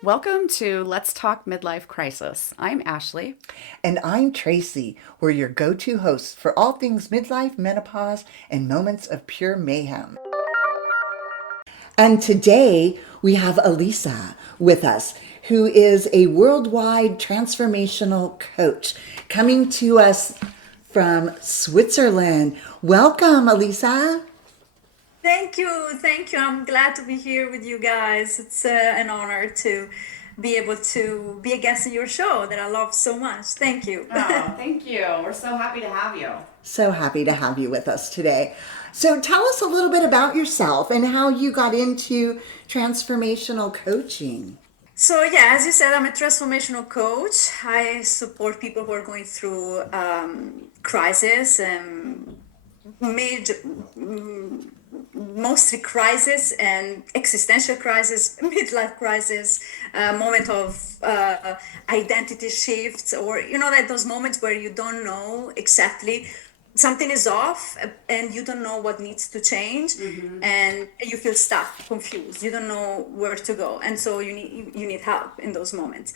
Welcome to Let's Talk Midlife Crisis. I'm Ashley. And I'm Tracy. We're your go to hosts for all things midlife, menopause, and moments of pure mayhem. And today we have Elisa with us, who is a worldwide transformational coach coming to us from Switzerland. Welcome, Elisa. Thank you. Thank you. I'm glad to be here with you guys. It's an honor to be able to be a guest in your show that I love so much. Thank you. Oh, thank you. We're so happy to have you. So happy to have you with us today. So tell us a little bit about yourself and how you got into transformational coaching. So, yeah, as you said, I'm a transformational coach. I support people who are going through crisis and major, mostly crisis and existential crisis, midlife crisis, moment of identity shifts, or that those moments where you don't know exactly something is off and you don't know what needs to change, and you feel stuck, confused, you don't know where to go, and so you need help in those moments.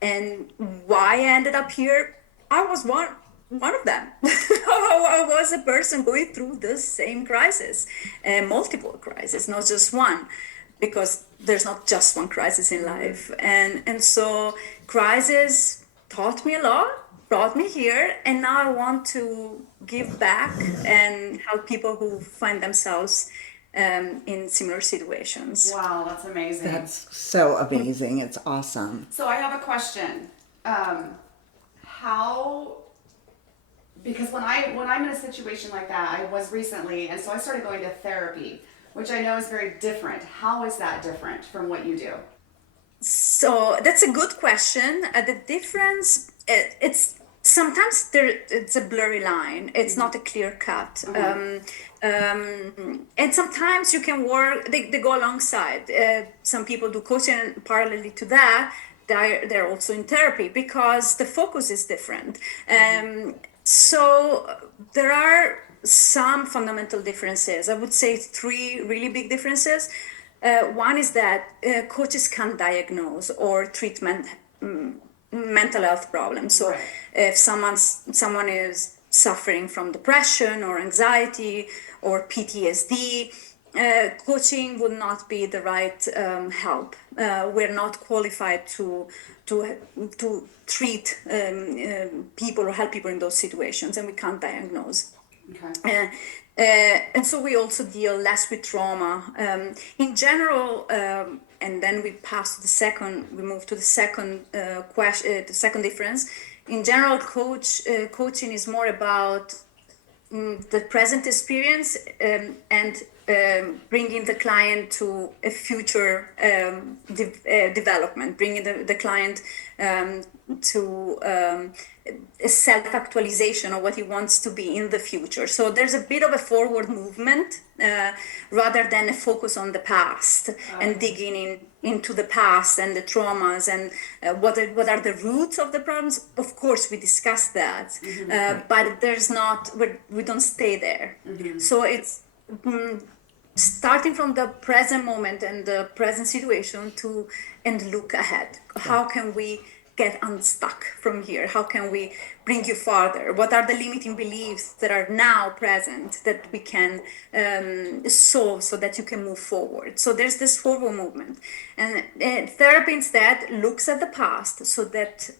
And why I ended up here, I was one of them. I was a person going through the same crisis, multiple crises, not just one, because there's not just one crisis in life. And so crisis taught me a lot, brought me here, and now I want to give back and help people who find themselves in similar situations. Wow, that's amazing. That's so amazing. It's awesome. So I have a question. How Because when I'm in a situation like that, I was recently, and so I started going to therapy, which I know is very different. How is that different from what you do? So that's a good question. The difference, it's sometimes it's a blurry line. It's not a clear cut. And sometimes you can work, they go alongside. Some people do coaching, and parallelly to that, they're also in therapy because the focus is different. So there are some fundamental differences. I would say three really big differences. One is that coaches can't diagnose or treat mental health problems. So Right. if someone is suffering from depression or anxiety or PTSD, coaching would not be the right help. We're not qualified to treat people or help people in those situations, and we can't diagnose. Okay. And so we also deal less with trauma. In general, and then we move to the second question, the second difference. In general, coaching is more about the present experience and bringing the client to a future development, bringing the client to a self-actualization of what he wants to be in the future. So there's a bit of a forward movement rather than a focus on the past and digging into the past and the traumas and what are the roots of the problems. Of course, we discuss that, but we don't stay there. So it's starting from the present moment and the present situation and look ahead. How can we get unstuck from here? How can we bring you farther? What are the limiting beliefs that are now present that we can solve so that you can move forward? So there's this forward movement. And therapy instead looks at the past so that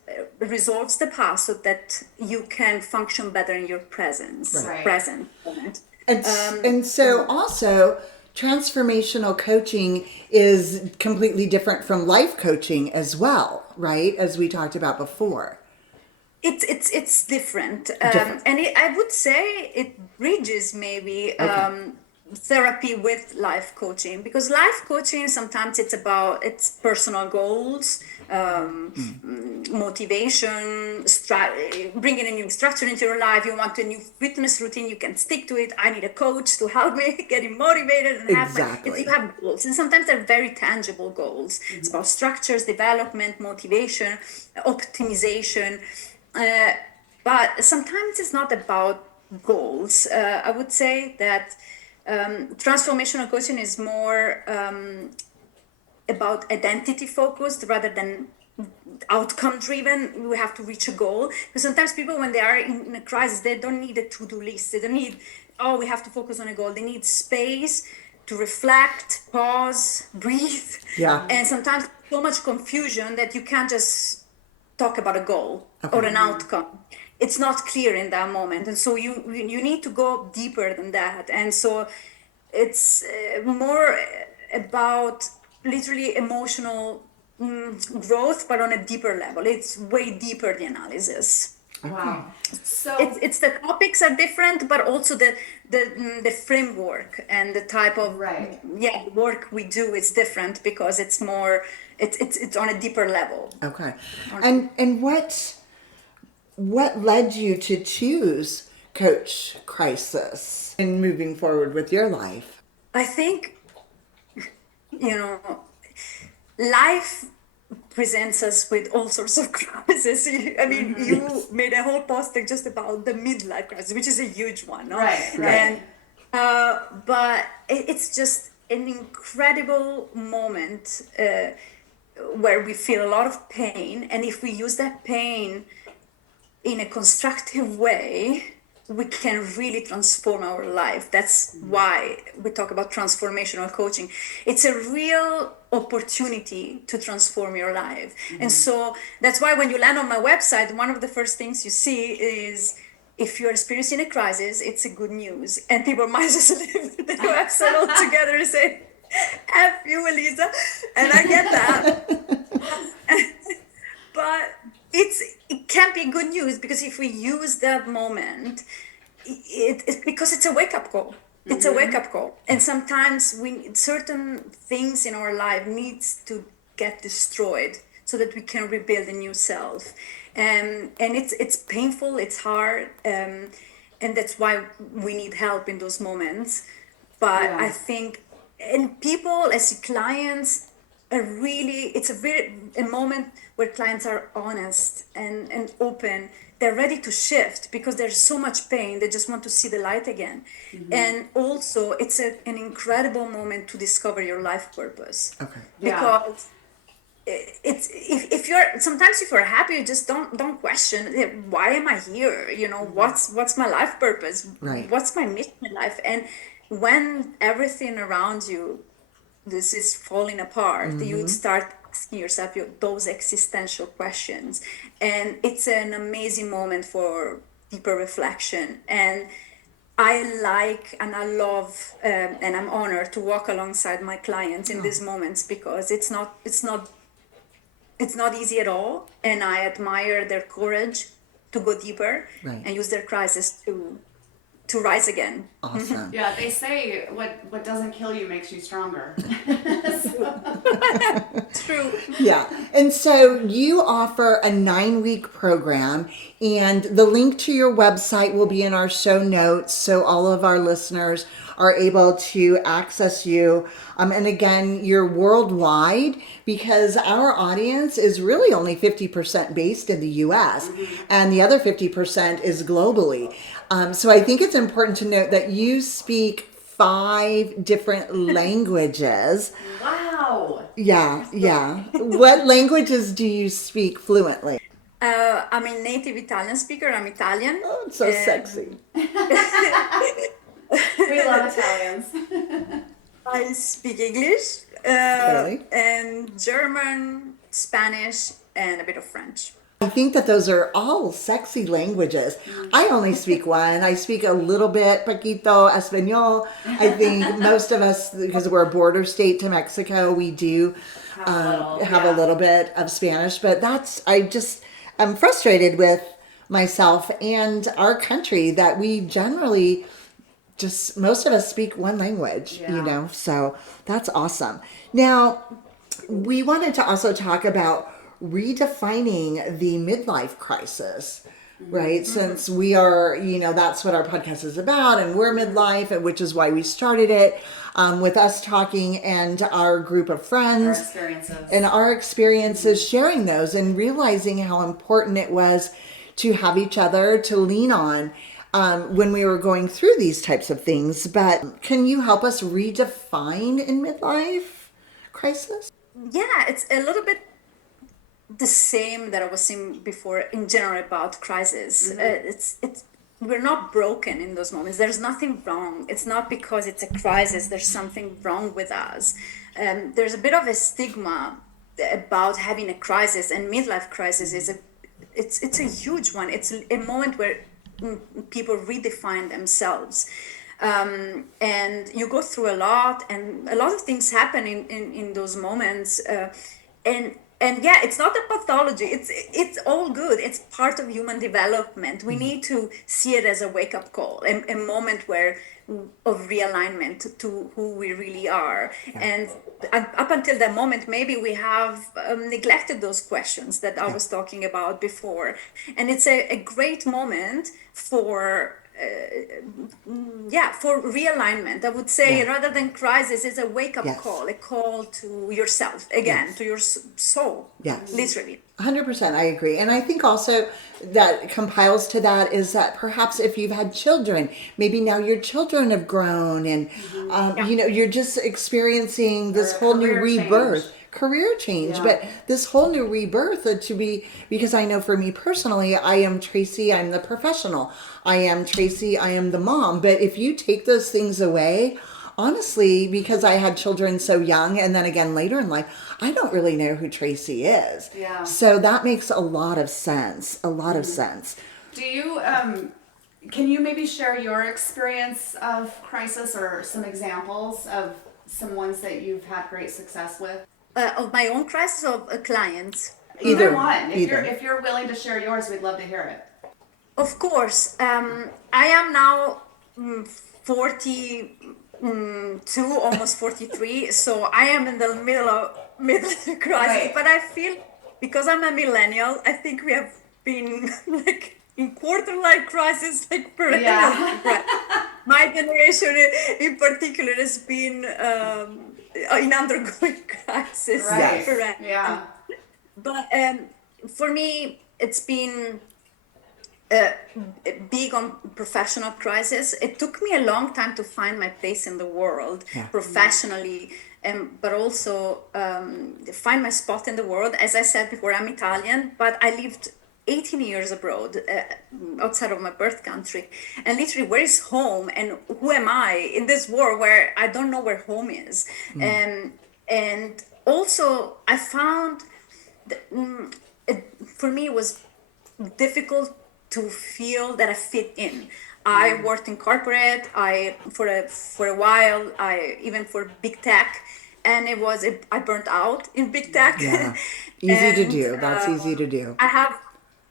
resolves the past so that you can function better in your Right. present moment. And so also transformational coaching is completely different from life coaching as well, right? As we talked about before. It's different, Different. and I would say it bridges maybe therapy with life coaching, because life coaching sometimes it's personal goals, motivation, bringing a new structure into your life. You want a new fitness routine, you can stick to it. I need a coach to help me getting motivated and Exactly. you have goals, and sometimes they're very tangible goals. It's about structures, development, motivation, optimization. But sometimes it's not about goals. I would say that transformational coaching is more about identity focused rather than outcome driven. We have to reach a goal, because sometimes people, when they are in a crisis, they don't need a to-do list. They don't need, oh, we have to focus on a goal. They need space to reflect, pause, breathe. Yeah. And sometimes so much confusion that you can't just talk about a goal or an outcome. It's not clear in that moment, and so you need to go deeper than that. And so it's more about literally emotional growth, but on a deeper level. It's way deeper, the analysis. Wow. So It's the topics are different, but also the framework and the type of Right. work we do is different, because it's more it's on a deeper level. Okay. And what led you to choose Coach Crisis in moving forward with your life? I think, life presents us with all sorts of crises. I mean, you made a whole posting just about the midlife crisis, which is a huge one, no? Right. And but it's just an incredible moment where we feel a lot of pain, and if we use that pain in a constructive way, we can really transform our life. That's why we talk about transformational coaching. It's a real opportunity to transform your life. And so that's why when you land on my website, one of the first things you see is, if you're experiencing a crisis, it's a good news. And people might just leave the website altogether and say, F you, Elisa. And I get that. But it can be good news, because if we use that moment, it's because it's a wake-up call. It's a wake-up call. And sometimes certain things in our life needs to get destroyed so that we can rebuild a new self. And it's painful, it's hard, and that's why we need help in those moments. But Yeah. I think, and people as clients are really, it's a moment where clients are honest and open. They're ready to shift because there's so much pain. They just want to see the light again. And also, it's an incredible moment to discover your life purpose. Okay. Yeah. Because it's if you're, sometimes if you're happy, you just don't question, why am I here? What's my life purpose? Right. What's my mission in life? And when everything around you, this is falling apart, you'd start asking yourself those existential questions. And it's an amazing moment for deeper reflection. And I like and I love and I'm honored to walk alongside my clients in these moments, because it's not easy at all. And I admire their courage to go deeper. Right. And use their crisis to rise again. Awesome. Yeah, they say what doesn't kill you makes you stronger. True. Yeah. And so you offer a 9-week program, and the link to your website will be in our show notes, so all of our listeners are able to access you. And again, you're worldwide, because our audience is really only 50% based in the US, and the other 50% is globally. So I think it's important to note that you speak 5 different languages. Wow. Yeah. What languages do you speak fluently? I'm a native Italian speaker. I'm Italian. Oh, it's so sexy. We love Italians. I speak English, Really? and German, Spanish, and a bit of French. I think that those are all sexy languages. I only speak one. I speak a little bit, poquito español. I think most of us, because we're a border state to Mexico, we do have a little bit of Spanish. But I'm frustrated with myself and our country that we generally most of us speak one language, so that's awesome. Now, we wanted to also talk about redefining the midlife crisis, right? Since we are, that's what our podcast is about, and we're midlife, and which is why we started it, with us talking and our group of friends. Our experiences, sharing those and realizing how important it was to have each other to lean on when we were going through these types of things. But can you help us redefine in midlife crisis? yeah, it's a little bit the same that I was saying before in general about crisis. It's we're not broken in those moments. There's nothing wrong. It's not because it's a crisis. There's something wrong with us. There's a bit of a stigma about having a crisis, and midlife crisis is it's a huge one. It's a moment where people redefine themselves. And you go through a lot, and a lot of things happen in those moments. And yeah, it's not a pathology. It's all good. It's part of human development. We need to see it as a wake up call, a moment where of realignment to who we really are. And up until that moment, maybe we have neglected those questions that I was talking about before. And it's a great moment for for realignment. I would say rather than crisis, it's a wake-up call, a call to yourself again, to your soul, literally. 100%, I agree. And I think also that compiles to that is that perhaps if you've had children, maybe now your children have grown and, you're just experiencing this whole new rebirth. Career change, but this whole new rebirth to be, because I know for me personally, I am Tracy, I'm the professional. I am Tracy, I am the mom. But if you take those things away, honestly, because I had children so young and then again later in life, I don't really know who Tracy is. Yeah. So that makes a lot of sense. Of sense. Do you, can you maybe share your experience of crisis or some examples of some ones that you've had great success with? Of my own crisis or a client's? Either one. If you're willing to share yours, we'd love to hear it. Of course. I am now 42, almost 43, so I am in the middle of crisis. Right. But I feel, because I'm a millennial, I think we have been like in quarter-life crisis, like perennial. Yeah. My generation in particular has been in undergoing crisis. Right. Correct. Yeah. But for me, it's been big on professional crisis. It took me a long time to find my place in the world professionally, but also find my spot in the world. As I said before, I'm Italian, but I lived 18 years abroad, outside of my birth country. And literally, where is home and who am I in this world where I don't know where home is? And also, I found that, for me, it was difficult to feel that I fit in. I worked in corporate. For a while, even for big tech, and I burnt out in big tech. Yeah, easy to do. That's easy to do. I have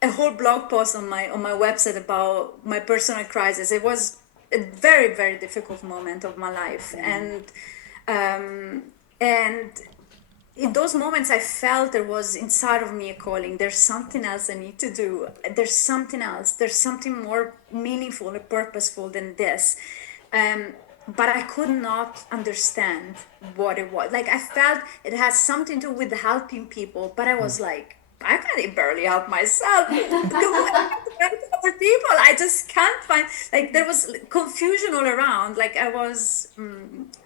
a whole blog post on my website about my personal crisis. It was a very, very difficult moment of my life, and in those moments, I felt there was inside of me a calling. There's something else I need to do. There's something else. There's something more meaningful and purposeful than this. But I could not understand what it was. Like, I felt it has something to do with helping people, but I was like, I can barely help myself. I have to help other people. I just can't find, like, there was confusion all around. Like, I was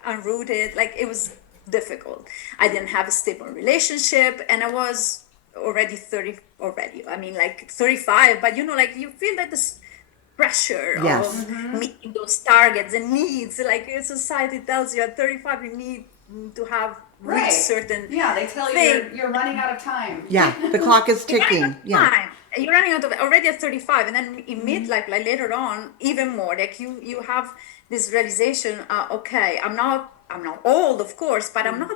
unrooted. Like, it was difficult. I didn't have a stable relationship, and I was already 30 already. I mean, like 35, but like you feel that this pressure of meeting those targets and needs. Like society tells you at 35 you need to have reached certain. Yeah, they tell you you're running out of time. Yeah, the clock is ticking. Yeah. You're running out of already at 35, and then in midlife, like later on, even more. Like you have this realization. Okay, I'm not old, of course, but I'm not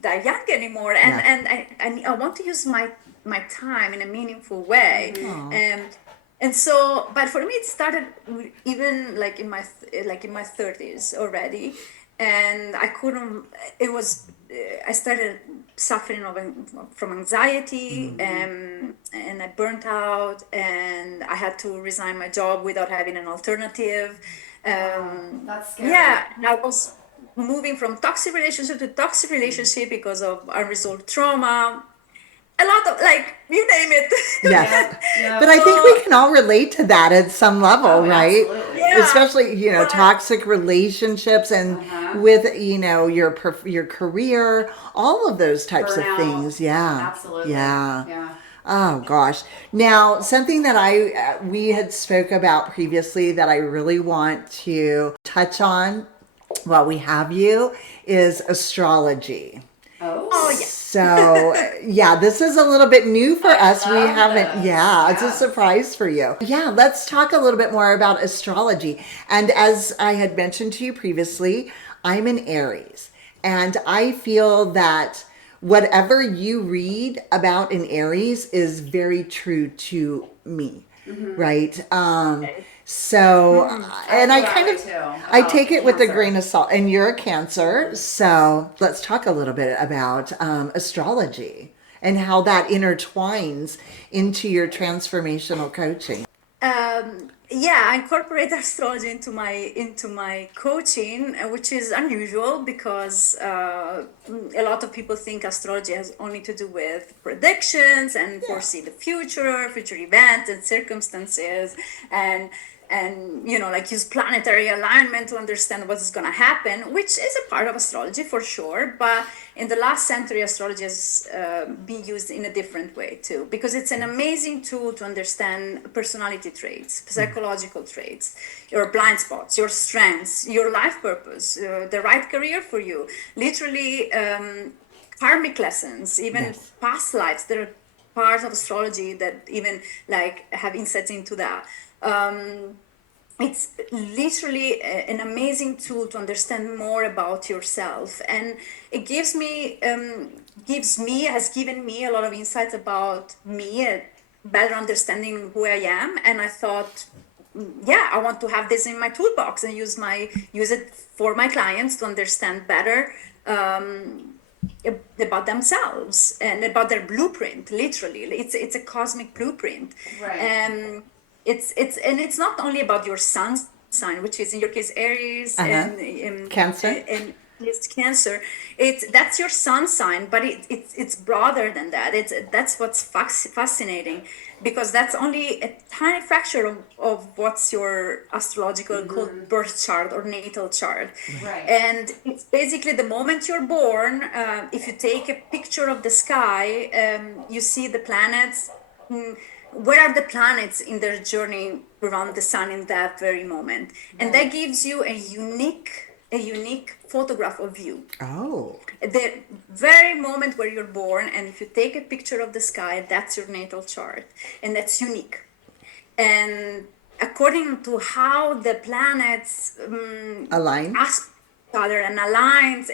that young anymore, and I want to use my time in a meaningful way. And so, but for me, it started even like in my 30s already, and I couldn't. It was I started suffering from anxiety, and I burnt out, and I had to resign my job without having an alternative. That's scary. Yeah, and I was moving from toxic relationship to toxic relationship because of unresolved trauma. A lot of, like, you name it. Yes. Yeah. But I think we can all relate to that at some level, right? Absolutely. Yeah, especially, But toxic relationships and with, your career, all of those types of Burnout. things. Yeah. Absolutely. Yeah. Yeah. Oh gosh. Now, something that we had spoke about previously that I really want to touch on while we have you is astrology. oh Oh, yeah. So, yeah, this is a little bit new for I us. We love haven't, this. yeah, it's a Yes. surprise for you. Yeah, let's talk a little bit more about astrology. And as I had mentioned to you previously, I'm an Aries. And I feel that whatever you read about an Aries is very true to me, right? So, I and feel I that kind way of, too I about take it with a Cancer. grain of salt. And you're a Cancer, so let's talk a little bit about astrology and how that intertwines into your transformational coaching. Yeah, I incorporate astrology into my coaching, which is unusual because a lot of people think astrology has only to do with predictions and Yeah. foresee the future events and circumstances, and like use planetary alignment to understand what is going to happen, which is a part of astrology for sure. But in the last century, astrology has been used in a different way too, because it's an amazing tool to understand personality traits, psychological traits, your blind spots, your strengths, your life purpose, the right career for you, literally karmic lessons, even Yes. past lives. There are parts of astrology that even like have insights into that. It's literally an amazing tool to understand more about yourself, and it has given me a lot of insights about me, a better understanding who I am. And I thought, yeah, I want to have this in my toolbox and use it for my clients to understand better about themselves and about their blueprint. Literally, it's a cosmic blueprint. Right. It's not only about your sun sign, which is in your case Aries, Uh-huh. Cancer. and it's Cancer. That's your sun sign, but it's broader than that. That's what's fascinating, because that's only a tiny fraction of what's your astrological called birth chart or natal chart. Right. And it's basically the moment you're born. If you take a picture of the sky, you see the planets. Where are the planets in their journey around the sun in that very moment? And that gives you a unique photograph of you, Oh. the very moment where you're born. And if you take a picture of the sky, that's your natal chart, and that's unique. And according to how the planets Align. ask each other and aligns,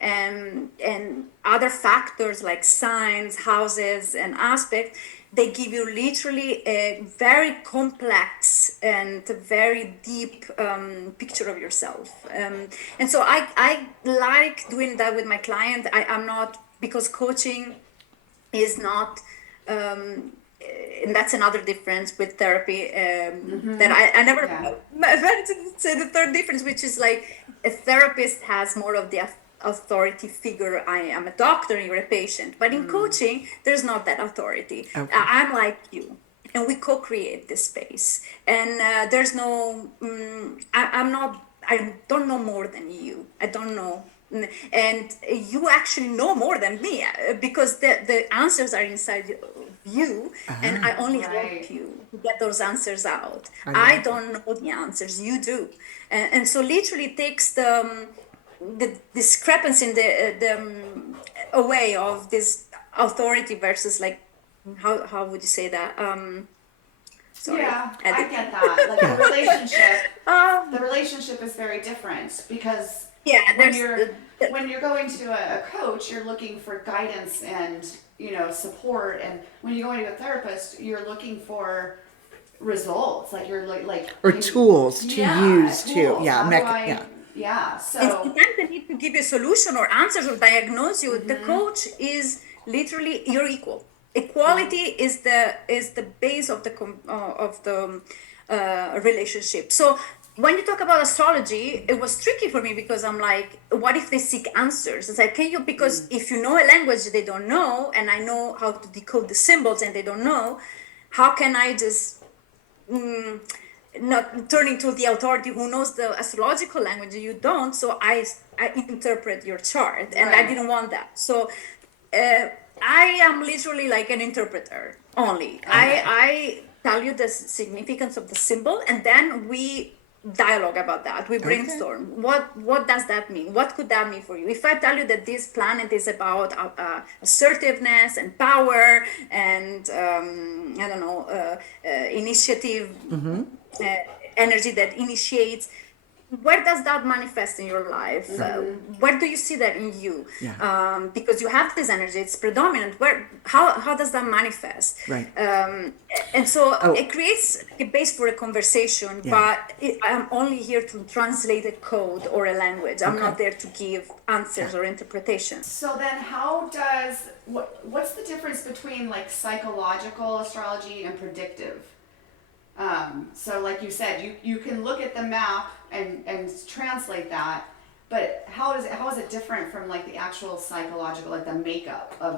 and other factors like signs, houses, and aspects, they give you literally a very complex and very deep picture of yourself. And so I like doing that with my client. I'm not, because coaching is not and that's another difference with therapy, that I never Yeah. mentioned. Say the third difference, which is like a therapist has more of the authority figure. I am a doctor, you're a patient. But in coaching, there's not that authority. Okay. I'm like you, and we co-create this space. And there's no, I don't know more than you. I don't know. And you actually know more than me, because the answers are inside you, and I only help Right. you to get those answers out. I I love don't know the answers, you do. And so literally it takes the discrepancy in the away of this authority versus, like, how would you say that? Sorry, Yeah, I edit. get that. Like Yeah. the relationship is very different because Yeah, when there's you're going to a coach, you're looking for guidance and support, and when you go into a therapist, you're looking for results. Like you're like Or tools to yeah, use too. tools. Yeah. How do I? Yeah. Yeah. and So sometimes they need to give you a solution or answers or diagnose you. The coach is literally your equal. Equality is the base of the relationship. So when you talk about astrology, it was tricky for me, because I'm like, what if they seek answers? It's like, can you? Because if you know a language they don't know, and I know how to decode the symbols and they don't know, how can I just not turning to the authority who knows the astrological language, you don't. So I interpret your chart, and I Right. didn't want that. So I am literally like an interpreter only. I tell you the significance of the symbol, and then we dialogue about that. We brainstorm. What does that mean? What could that mean for you? If I tell you that this planet is about assertiveness and power and I don't know, initiative, uh, energy that initiates, where does that manifest in your life? Where do you see that in you? Yeah. Because you have this energy, it's predominant. How does that manifest? Right. And so Oh. it creates a base for a conversation, Yeah. but I'm only here to translate a code or a language. I'm not there to give answers or interpretations. So then what's the difference between like psychological astrology and predictive? So like you said, you can look at the map and translate that, but how is it different from like the actual psychological, like the makeup of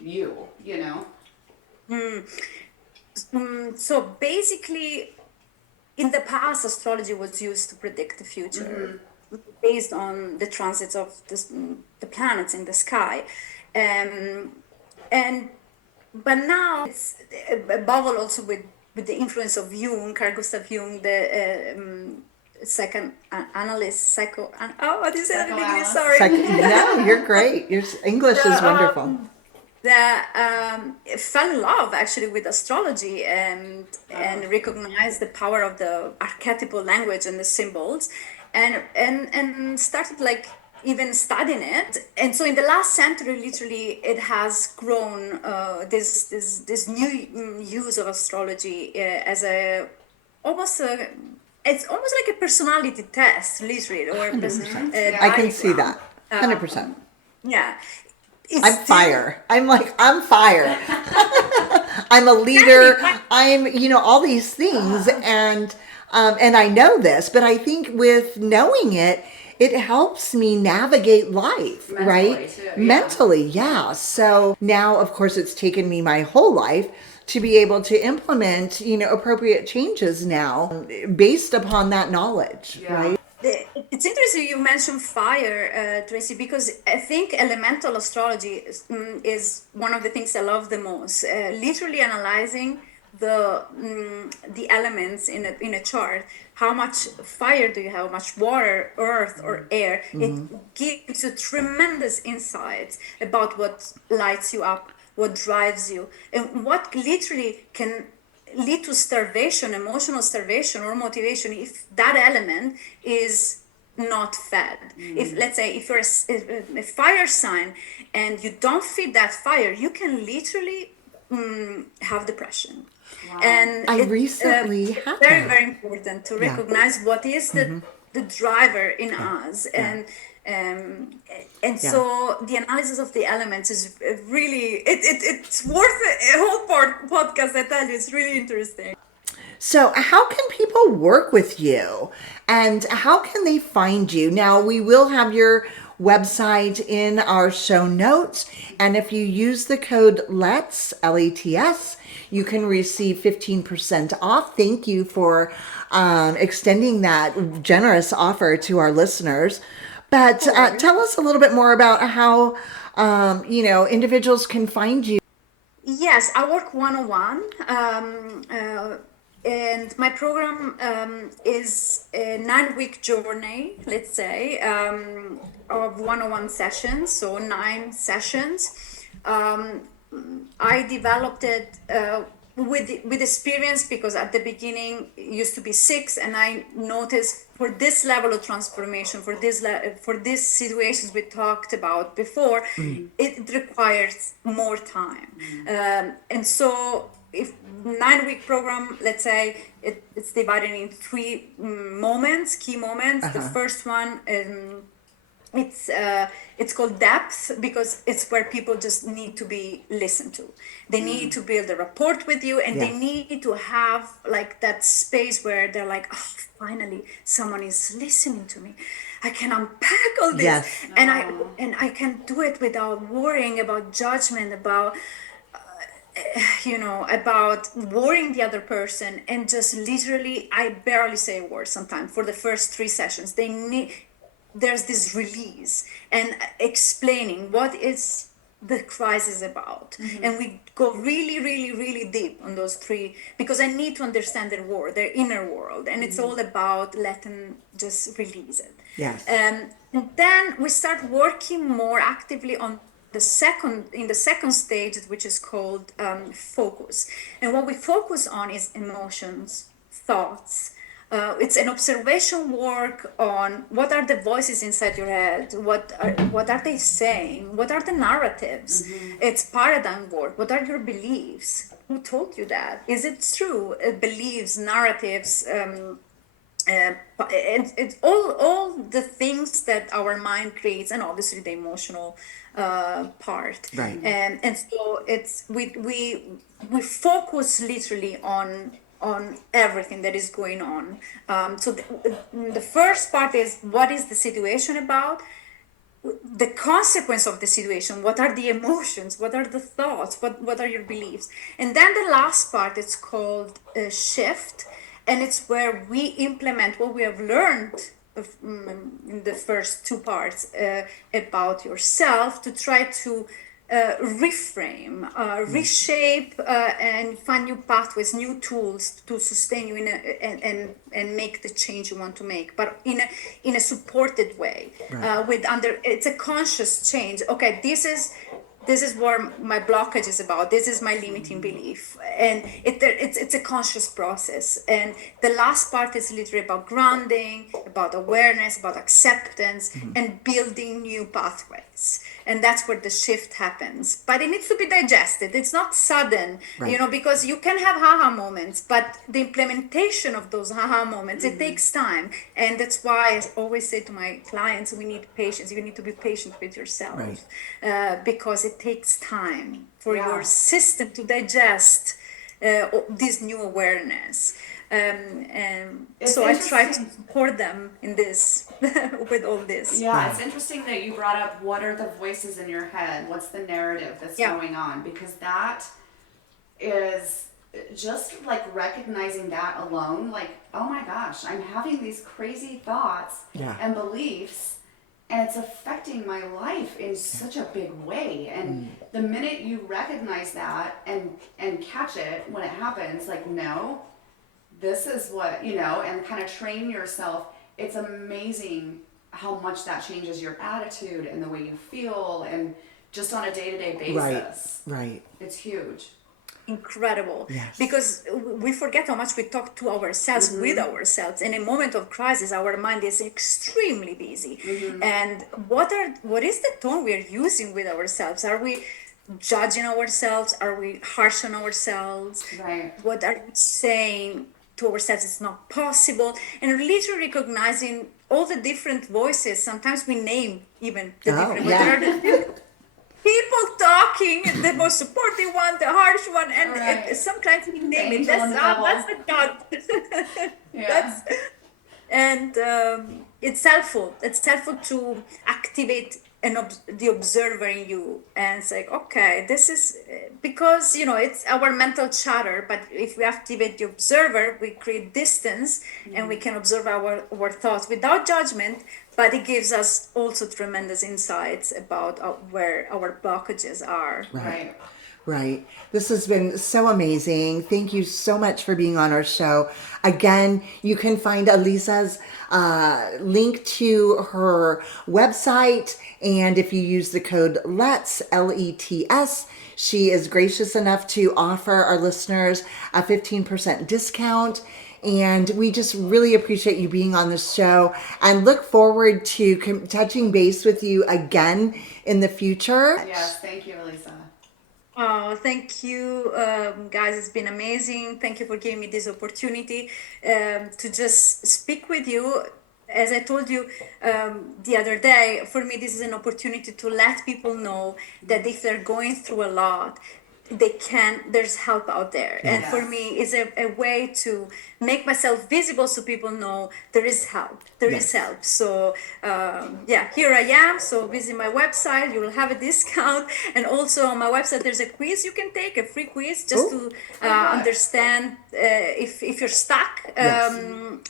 you know? So basically, in the past, astrology was used to predict the future based on the transits of the planets in the sky. But now it's a bubble also with the influence of Jung, Carl Gustav Jung, the second analyst, what is it in English? Sorry. No, you're great. Your English is wonderful. That fell in love actually with astrology and recognized the power of the archetypal language and the symbols, and started like even studying it. And so in the last century, literally, it has grown this new use of astrology as a almost a it's almost like a personality test, literally, or I can see that. 100%. Yeah. I'm fire. I'm fire. I'm a leader. Exactly. I'm, all these things. And I know this, but I think with knowing it, it helps me navigate life, Mentally, right? too, yeah. Mentally, yeah. So now, of course, it's taken me my whole life to be able to implement, appropriate changes now based upon that knowledge, Yeah. right? It's interesting you mentioned fire, Tracy, because I think elemental astrology is one of the things I love the most. Literally analyzing the elements in a chart. How much fire do you have? How much water, earth, or air? It gives you tremendous insights about what lights you up, what drives you, and what literally can lead to starvation, emotional starvation, or motivation if that element is not fed. If, let's say, if you're a fire sign and you don't feed that fire, you can literally have depression. Wow. And I recently had very, that. very important to recognize what is the driver in us. And so the analysis of the elements is really it's worth a whole podcast. I tell you, it's really interesting. So, how can people work with you and how can they find you? Now, we will have your website in our show notes. And if you use the code LETS, LETS, you can receive 15% off. Thank you for extending that generous offer to our listeners. But tell us a little bit more about how, individuals can find you. Yes, I work one-on-one. And my program is a 9-week journey, let's say, of one-on-one sessions, so 9 sessions. I developed it with experience, because at the beginning it used to be 6, and I noticed for this level of transformation, for these situations we talked about before, it requires more time. And so if 9-week program, let's say it's divided in 3 moments, key moments. The first one, it's called depth, because it's where people just need to be listened to. They need to build a rapport with you, and they need to have like that space where they're like, oh, finally someone is listening to me. I can unpack all this. Yes. And I can do it without worrying about judgment, about about worrying the other person, and just literally, I barely say a word sometimes for the first 3 sessions. There's this release and explaining what is the crisis about. And we go really, really, really deep on those three, because I need to understand their world, their inner world. And it's all about letting just release it. Yes. And then we start working more actively on the second stage, which is called focus. And what we focus on is emotions, thoughts. It's an observation work on what are the voices inside your head, what are they saying, what are the narratives. It's paradigm work. What are your beliefs? Who told you that? Is it true? Beliefs, narratives, and it's all the things that our mind creates, and obviously the emotional part. Right. And so it's we focus literally on everything that is going on. So the first part is, what is the situation about? The consequence of the situation, what are the emotions, what are the thoughts, what are your beliefs? And then the last part, it's called shift, and it's where we implement what we have learned in the first two parts about yourself, to try to reframe, reshape, and find new pathways, new tools to sustain you and make the change you want to make, but in a supported way. Right. It's a conscious change. Okay, this is what my blockage is about. This is my limiting belief, and it's a conscious process. And the last part is literally about grounding, about awareness, about acceptance, and building new pathways. And that's where the shift happens. But it needs to be digested. It's not sudden, Right. because you can have haha moments, but the implementation of those haha moments, it takes time. And that's why I always say to my clients, we need patience. You need to be patient with yourself, because it takes time for your system to digest this new awareness. And It's so I try to interesting. support them in this, with all this. Yeah, it's interesting that you brought up what are the voices in your head, what's the narrative that's Yeah. going on, because that is just like recognizing that alone, like, oh my gosh, I'm having these crazy thoughts and beliefs, and it's affecting my life in such a big way. And the minute you recognize that and catch it when it happens, like, no, this is what, and kind of train yourself, it's amazing how much that changes your attitude and the way you feel, and just on a day-to-day basis. Right. It's huge. Incredible. Yes. Because we forget how much we talk to ourselves, with ourselves. In a moment of crisis, our mind is extremely busy. And what is the tone we are using with ourselves? Are we judging ourselves? Are we harsh on ourselves? Right. What are we saying to ourselves? It's not possible. And literally recognizing all the different voices. Sometimes we name even the different voices. There are the people talking, the most supportive one, the harsh one, and some clients we name it. That's the God. Yeah. It's helpful. It's helpful to activate the observer in you, and it's like, okay, this is because it's our mental chatter. But if we activate the observer, we create distance, and we can observe our thoughts without judgment. But it gives us also tremendous insights about where our blockages are. Right. This has been so amazing. Thank you so much for being on our show. Again, you can find Elisa's link to her website. And if you use the code LETS, LETS, she is gracious enough to offer our listeners a 15% discount. And we just really appreciate you being on the show and look forward to touching base with you again in the future. Yes, thank you, Elisa. Oh, thank you, guys. It's been amazing. Thank you for giving me this opportunity to just speak with you. As I told you the other day, for me, this is an opportunity to let people know that if they're going through a lot, there's help out there. And Yes. for me, it's a way to make myself visible so people know there is help. There is Yes. help. So here I am. So visit my website, you will have a discount. And also on my website, there's a quiz you can take, a free quiz, just to understand if you're stuck, Yes.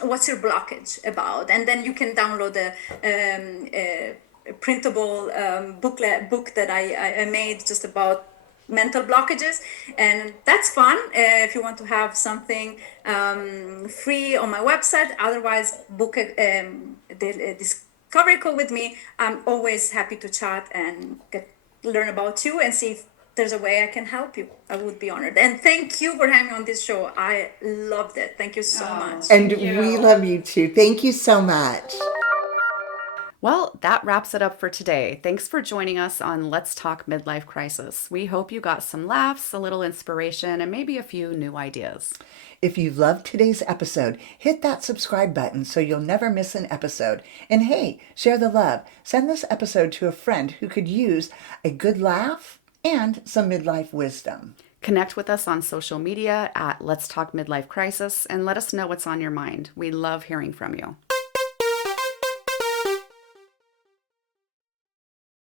what's your blockage about. And then you can download a printable book that I made just about mental blockages, and that's fun if you want to have something free on my website. Otherwise, book the discovery call with me. I'm always happy to chat and learn about you and see if there's a way I can help you. I would be honored. And thank you for having me on this show. I loved it. Thank you so much. And Thank you. we love you too. Thank you so much. Well, that wraps it up for today. Thanks for joining us on Let's Talk Midlife Crisis. We hope you got some laughs, a little inspiration, and maybe a few new ideas. If you loved today's episode, hit that subscribe button so you'll never miss an episode. And hey, share the love. Send this episode to a friend who could use a good laugh and some midlife wisdom. Connect with us on social media at Let's Talk Midlife Crisis and let us know what's on your mind. We love hearing from you.